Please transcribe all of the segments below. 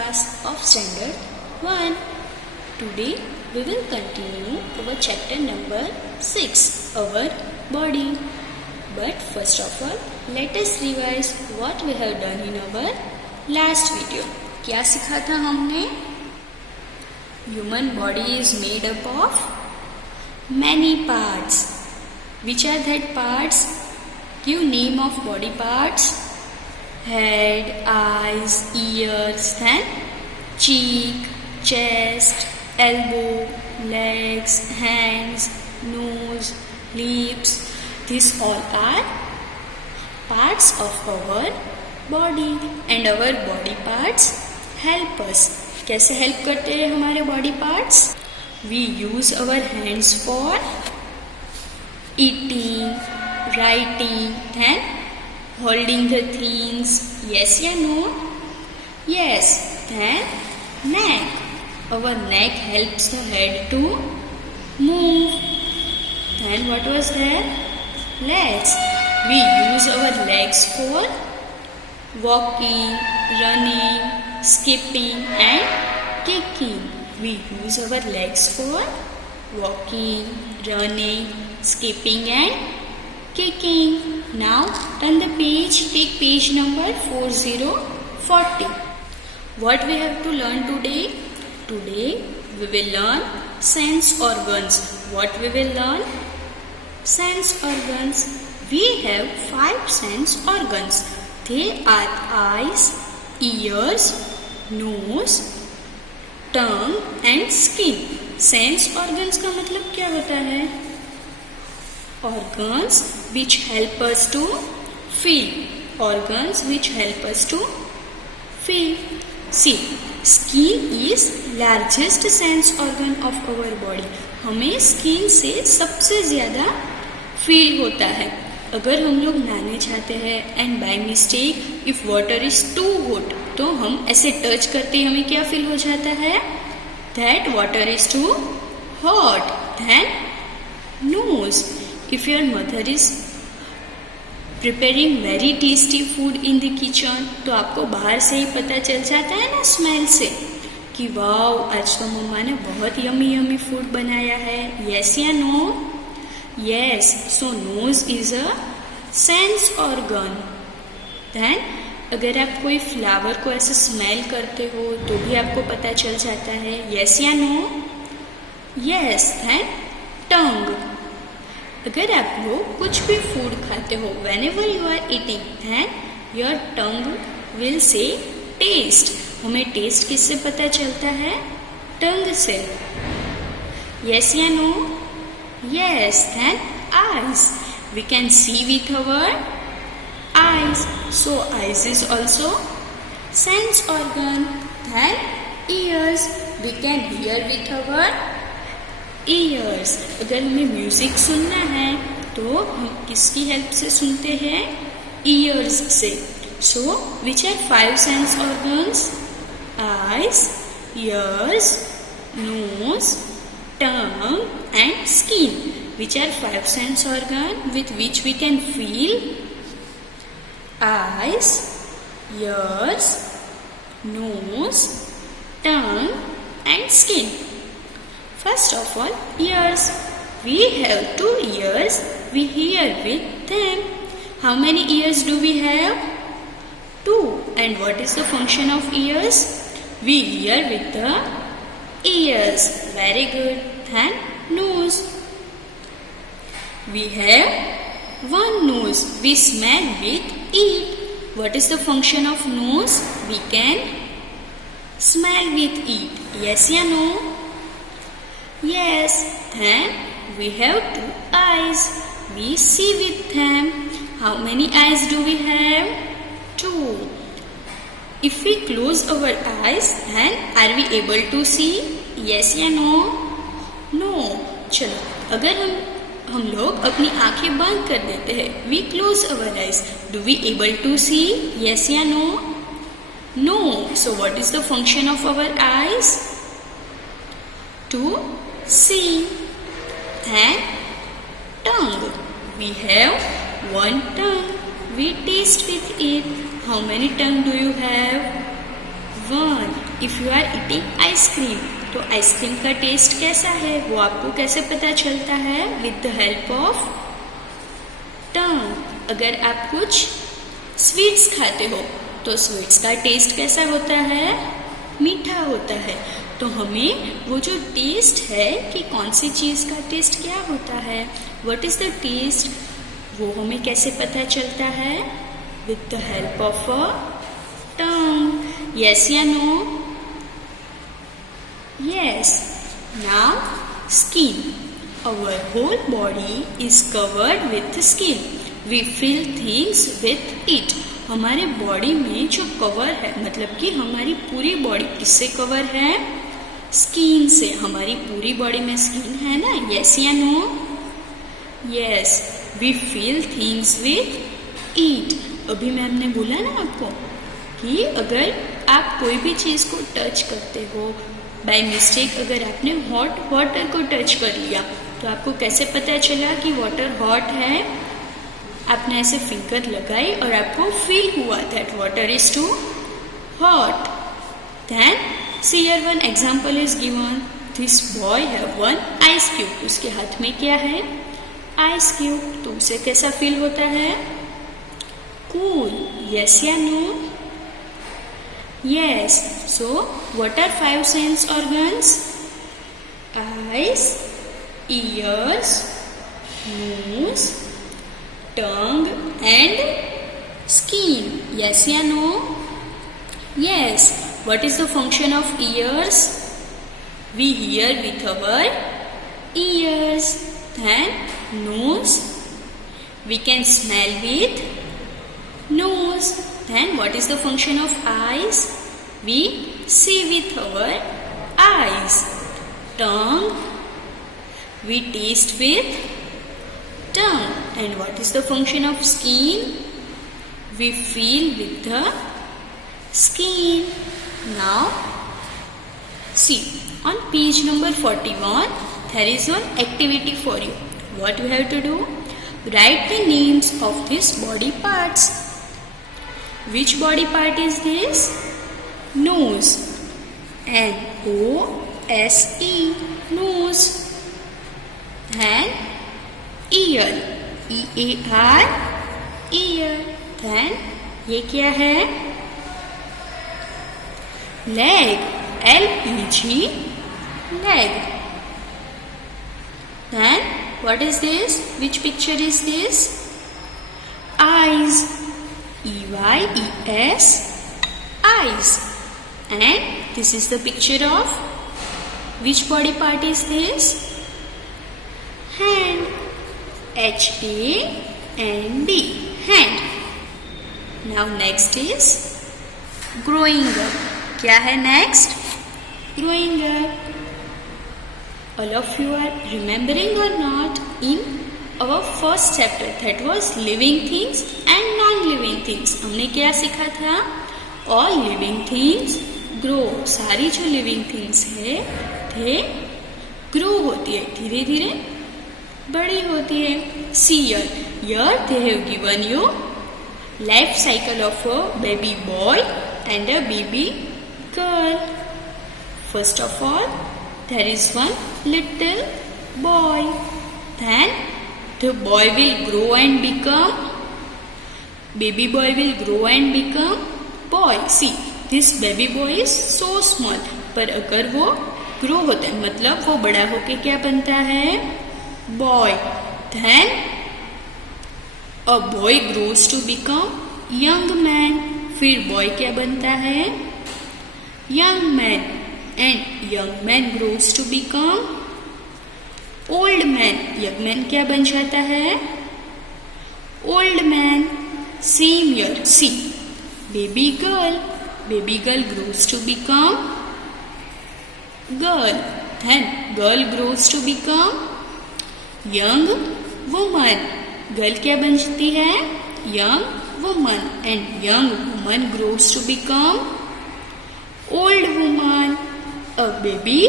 class of Standard 1. Today we will continue our chapter number 6, our body. But first of all, let us revise what we have done in our last video. क्या सीखा था हमने? Human body is made up of many parts. Which are that parts? Give name of body parts. Head, eyes, ears, then cheek, chest, elbow, legs, hands, nose, lips. These all are parts of our body and our body parts help us. कैसे help करते हैं हमारे body parts? We use our hands for eating, writing, then holding the things. Yes या no? Yes. Then neck. Our neck helps the head to move. Then what was there? Legs. We use our legs for walking, running, skipping and kicking. We use our legs for walking, running, skipping and kicking. Now turn the page, take page number 4040. What we have to learn today? Today we will learn sense organs. What we will learn? Sense organs. We have 5 sense organs. They are eyes, ears, nose, tongue and skin. Sense organs का मतलब क्या होता है? Organs which help us to feel. Organs which help us to feel. See, skin is largest sense organ of our body. हमें skin से सबसे ज़्यादा feel होता है. अगर हम लोग नहाने जाते हैं and by mistake if water is too hot, तो हम ऐसे touch करते ही हमें क्या feel हो जाता है? That water is too hot. Then nose. If your mother is preparing very tasty food in the kitchen, तो आपको बाहर से ही पता चल जाता है ना स्मेल से कि वाओ आज तो मम्मा ने बहुत यमी यमी फूड बनाया है. यस या no? Yes. So nose is a sense organ. Then अगर आप कोई फ्लावर को ऐसे स्मेल करते हो तो भी आपको पता चल जाता है. यस या नो? यस. देन टंग. अगर आप लोग कुछ भी फूड खाते हो, whenever you are eating, then your tongue will say taste. हमें टेस्ट किससे पता चलता है? टंग से. Yes या no? Yes. Then eyes. We can see with our eyes. So eyes is also sense organ. Then ears. We can hear with our ears. अगर हमें music सुनना है तो हम किसकी हेल्प से सुनते हैं? ईयर्स से. So which are 5 sense organs? Eyes, ears, nose, tongue and skin. Which are 5 sense organ with which we can feel? Eyes, ears, nose, tongue and skin. First of all, ears. We have 2 ears. We hear with them. How many ears do we have? 2. And what is the function of ears? We hear with the ears. Very good. Then nose. We have 1 nose. We smell with it. What is the function of nose? We can smell with it. Yes या no? Yes. Then we have 2 eyes. We see with them. How many eyes do we have? 2. If we close our eyes, then are we able to see? Yes या no? No. चलो अगर हम लोग अपनी आंखें बंद कर देते हैं, we close our eyes. Do we able to see? Yes या no? No. So what is the function of our eyes? To see. Then tongue. We have 1 tongue. We taste with it. How many tongue do you have? 1. If you are eating ice cream, तो ice cream का taste कैसा है वो आपको कैसे पता चलता है? With the help of tongue. अगर आप कुछ स्वीट्स खाते हो तो स्वीट्स का टेस्ट कैसा होता है? मीठा होता है. तो हमें वो जो टेस्ट है कि कौन सी चीज़ का टेस्ट क्या होता है, व्हाट इज़ द टेस्ट, वो हमें कैसे पता चलता है? With the help of a tongue. Yes या no? Yes. Now skin. Our whole body is covered with skin. We feel things with it. हमारे बॉडी में जो कवर है, मतलब कि हमारी पूरी बॉडी किससे कवर है? स्किन से. हमारी पूरी बॉडी में स्किन है ना? यस या no? Yes. We feel things with it. अभी मैम ने बोला ना आपको कि अगर आप कोई भी चीज़ को टच करते हो, बाय मिस्टेक अगर आपने हॉट वाटर को टच कर लिया, तो आपको कैसे पता चला कि वाटर हॉट है? आपने ऐसे फिंगर लगाई और आपको फील हुआ that water is too hot. Then see here one example is given. This boy have one ice cube. उसके हाथ में क्या है? Ice cube. तो उसे कैसा फील होता है? कूल. यस या no? Yes. So what are 5 sense organs? eyes, ears, nose, tongue and skin. Yes या no? Yes. What is the function of ears? We hear with our ears. Then nose. We can smell with nose. Then what is the function of eyes? We see with our eyes. Tongue. We taste with tongue. And what is the function of skin? We feel with the skin. Now see, on page number 41 there is one activity for you. What you have to do? Write the names of these body parts. Which body part is this? Nose. N-O-S-E. Nose. Then ear. E-A-R. Ear. Then ये क्या है? Leg. L-E-G. Leg. Then what is this? Which picture is this? Eyes. E-Y-E-S. Eyes. And this is the picture of which body part is this? Hand. H-A-N-D. Hand. Now next is growing up. क्या है next? Growing up. All of you are remembering or not? In our first chapter, that was living things and non-living things. हमने क्या सीखा था? All living things grow. सारी जो living things है, थे grow होती है, धीरे धीरे बड़ी होती है. See here, here they have given you life cycle of a baby boy and a baby girl. First of all, there is one little boy. Then the boy will grow and become, baby boy will grow and become boy. See, this baby boy is so small. पर अगर वो grow होता है, मतलब वो बड़ा होके क्या बनता है? Boy. Then a boy grows to become young man. फिर boy क्या बनता है? Young man. And young man grows to become old man. Young man क्या बन जाता है? Old man. Same here. See, baby girl. Baby girl grows to become girl. Then girl grows to become young woman. Girl क्या बनती है? Young woman. And young woman grows to become old woman. A baby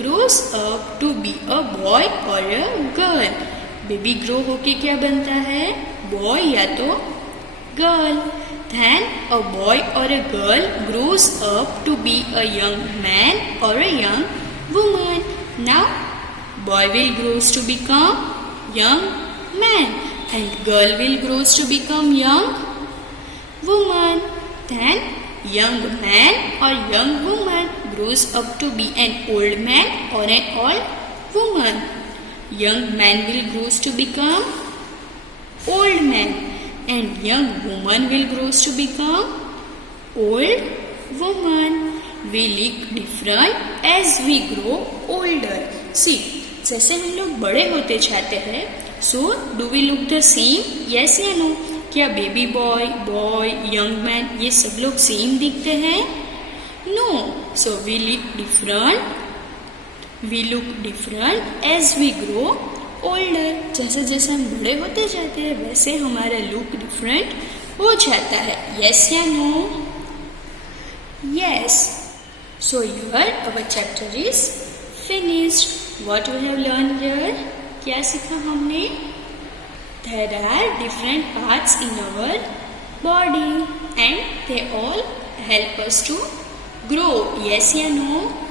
grows up to be a boy or a girl. Baby grow होके क्या बनता है? Boy या तो girl. then a boy or a girl grows up to be a young man or a young woman. Now, boy will grows to become young man and girl will grows to become young woman. Then, young man or young woman grows up to be an old man or an old woman. Young man will grows to become old man and young woman will grows to become old woman. We look different as we grow older. See, जैसे हम लोग बड़े होते जाते हैं, so do we look the same? Yes या no? क्या baby boy, boy, young man ये सब लोग सेम दिखते हैं? No. So we look different. We look different as we grow older. जैसे जैसे हम बड़े होते जाते हैं वैसे हमारा लुक डिफरेंट हो जाता है. Yes या no? Yes. So here our chapter is finished. What we have learned here? क्या सीखा हमने? There are different parts in our body and they all help us to grow. Yes या no?